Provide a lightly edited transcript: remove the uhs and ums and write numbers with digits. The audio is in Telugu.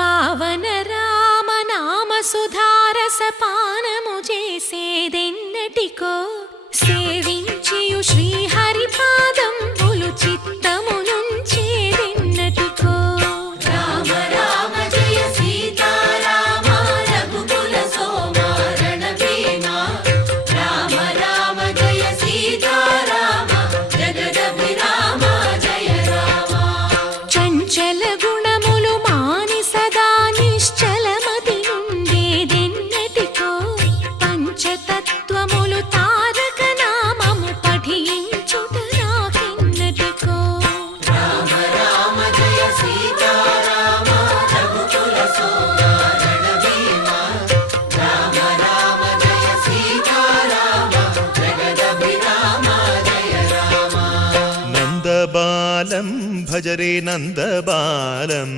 పావన రామనామ సుధారసపానము చేసేదెన్నటికో సేవించియు శ్రీహరి పాదంబులు చిత్తమునుంచేదెన్నటికో రామ రామ జయ సీతారామ రఘుకుల సోమ రణభీమ రామ రామ జయ సీతారామ జగదభిరామ జయ రామ చంచల గుణములు మాని సదా నిశ్చలమతి నుండేదెన్నటికో పంచతత్వములు తారక నామము పఠించుట నాకెన్నటికో రామ రామ జయ సీతారామ రఘుకుల సోమ రణభీమ రామ రామ జయ సీతారామ జగదభిరామ జయ రామ నందబాలం భజరే నందబాలం